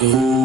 Chicago.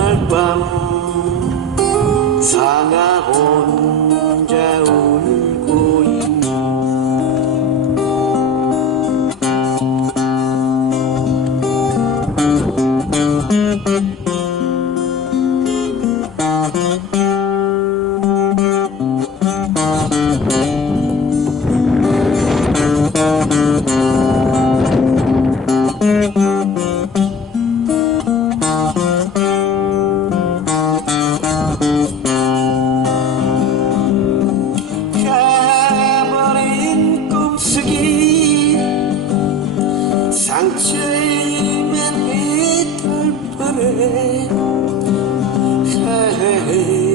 그날 밤 상하온 hey, hey.